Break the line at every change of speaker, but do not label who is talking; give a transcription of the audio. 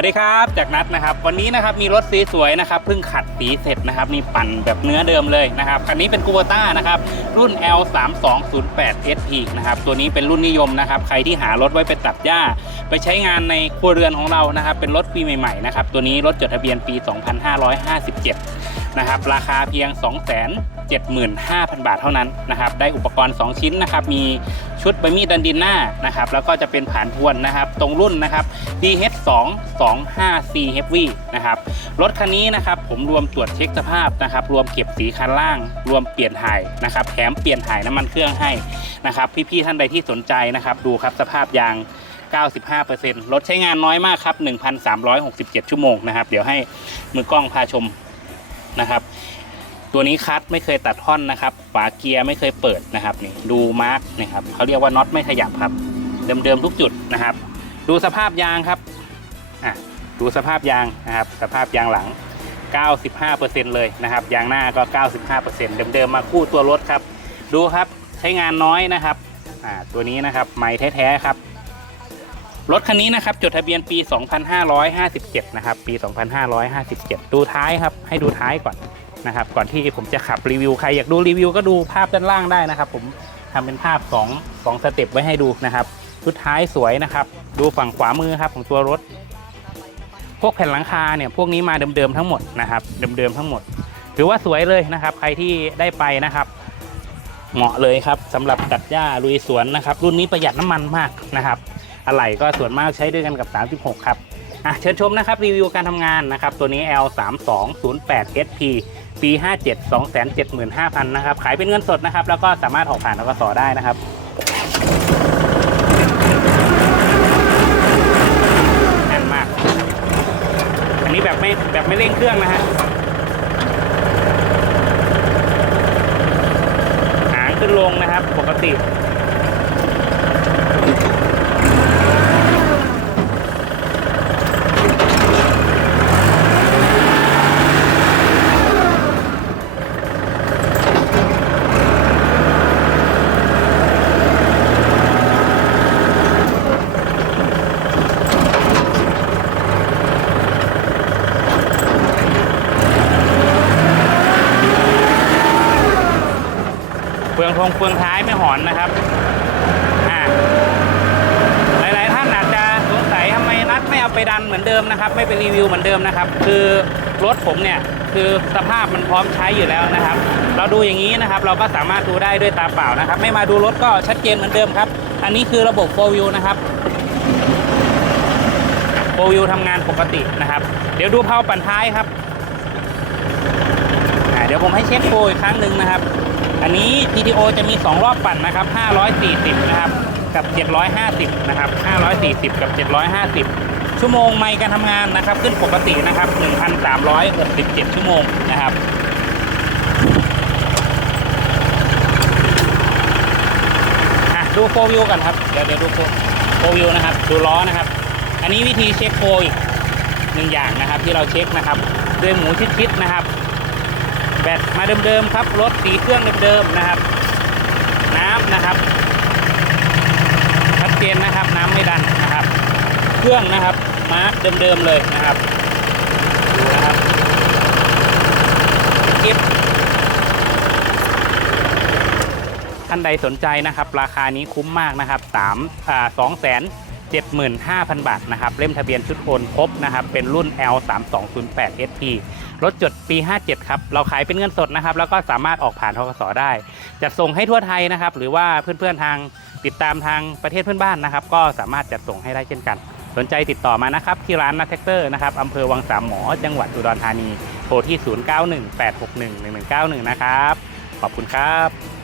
วัสดีครับจากนัดนะครับ วันนี้นะครับมีรถสีสวยนะครับเพิ่งขัดสีเสร็จนะครับนี่ปั่นแบบเนื้อเดิมเลยนะครับคันนี้เป็นกู b ต้านะครับรุ่น L 3 2 0 8 SP นะครับตัวนี้เป็นรุ่นนิยมนะครับใครที่หารถไว้ไปตัดหญ้า ไปใช้งานในครัวเรือนของเรานะครับเป็นรถปีใหม่ๆนะครับตัวนี้รถจดทะเบียนปี 2557นะครับราคาเพียง 75,000 บาทเท่านั้นนะครับ ได้อุปกรณ์ 2 ชิ้นนะครับ มีชุดใบมีดดันดินหน้านะครับ แล้วก็จะเป็นผานทวนนะครับ ตรงรุ่นนะครับ DH2 25C Heavy นะครับ รถคันนี้นะครับ ผมรวมตรวจเช็คสภาพนะครับ รวมเก็บสีคันล่าง รวมเปลี่ยนถ่ายนะครับ แถมเปลี่ยนถ่ายน้ำมันเครื่องให้นะครับ พี่ๆท่านใดที่สนใจนะครับ ดูครับสภาพยาง95%รถใช้งานน้อยมากครับ 1,367 ชั่วโมงนะครับ เดี๋ยวให้มือกล้องพาชมนะครับ ตัวนี้คัดไม่เคยตัดท่อนนะครับ ฝาเกียร์ไม่เคยเปิดนะครับนี่ดูมาร์กนะครับเขาเรียกว่าน็อตไม่ขยับครับ เดิมๆทุกจุดนะครับ ดูสภาพยางครับอะดูสภาพยางนะครับ สภาพยางหลัง 95%เลยนะครับ ยางหน้าก็ 95%เดิมๆมาคู่ตัวรถครับ ดูครับใช้งานน้อยนะครับอ่าตัวนี้นะครับไม้แท้ๆครับรถคันนี้นะครับจดทะเบียนปี 2557 นะครับ ปี 2557 ดูท้ายครับ ให้ดูท้ายก่อน นะครับก่อนที่ผมจะขับรีวิวใครอยากดูรีวิวก็ดูภาพด้านล่างได้นะครับ ผมทำเป็นภาพ2 2สเต็ปไว้ให้ดูนะครับชุดท้ายสวยนะครับ ดูฝั่งขวามือครับของตัวรถ พวกแผ่นหลังคาเนี่ยพวกนี้มาเดิมๆทั้งหมดนะครับเดิมๆทั้งหมด ถือว่าสวยเลยนะครับ ใครที่ได้ไปนะครับ เหมาะเลยครับสำหรับตัดหญ้าลุยสวนนะครับ รุ่นนี้ประหยัดน้ำมันมากนะครับอะไหล่ก็ส่วนมากใช้ด้วยกันกับ 36 ครับอะเชิญชมนะครับรีวิวการทำงานนะครับ ตัวนี้ L 3 2 0 8 SP ปี 57 275,000นะครับ ขายเป็นเงินสดนะครับ แล้วก็สามารถออกผ่านแล้วก็สได้นะครับ แน่นมาก อันนี้แบบไม่แบบไม่เร่งเครื่องนะฮะ หางขึ้นลงนะครับ ปกติ เฟืองทงเฟืองท้ายไม่หอนนะครับอ่าหลายๆ ท่านอาจจะสงสัยทำไมนัดไม่เอาไปดันเหมือนเดิมนะครับ ไม่ไปรีวิวเหมือนเดิมนะครับ คือรถผมเนี่ยคือสภาพมันพร้อมใช้อยู่แล้วนะครับ เราดูอย่างนี้นะครับ เราก็สามารถดูได้ด้วยตาเปล่านะครับ ไม่มาดูรถก็ชัดเจนเหมือนเดิมครับ อันนี้คือระบบ 4 view นะครับ 4 view ทำงานปกตินะครับ เดี๋ยวดูเพาปั่นท้ายครับ เดี๋ยวผมให้เช็คโฟอีกครั้งหนึ่งนะครับ อันนี้ PTO จะมี 2 รอบปั่นนะครับ 540 นะครับ กับ 750 นะครับ 540 กับ 750 ชั่วโมงไม่การทำงานนะครับ ขึ้นปกตินะครับ 1,367 ชั่วโมงนะครับดูโฟวิวกันครับ เดี๋ยวเดี๋ยวดูโฟวิวนะครับ ดูล้อนะครับ อันนี้วิธีเช็คโฟอีกหนึ่งอย่างนะครับ ที่เราเช็คนะครับ ด้วยหมูชิดๆนะครับ แบตมาเดิมๆครับ รถสีเครื่องเดิมๆนะครับ น้ำนะครับชัดเจนนะครับน้ำไม่ดันนะครับ เครื่องนะครับมาร์กเดิมๆเลยนะครับดูนะครับกิฟท่านใดสนใจนะครับ ราคานี้คุ้มมากนะครับสามอ่าสองแสน 75,000 บาทนะครับ เล่มทะเบียนชุดโอนครบนะครับ เป็นรุ่น L 3 2 0 8 SP รถจดปี 57 ครับ เราขายเป็นเงินสดนะครับ แล้วก็สามารถออกผ่านทกสได้ จัดส่งให้ทั่วไทยนะครับ หรือว่าเพื่อนๆทางติดตามทางประเทศเพื่อนบ้านนะครับ ก็สามารถจัดส่งให้ได้เช่นกัน สนใจติดต่อมานะครับ ที่ร้านนัทแท็กเตอร์นะครับอำเภอวังสามหมอ จังหวัดอุดรธานี โทรที่ 0918611191 นะครับ ขอบคุณครับ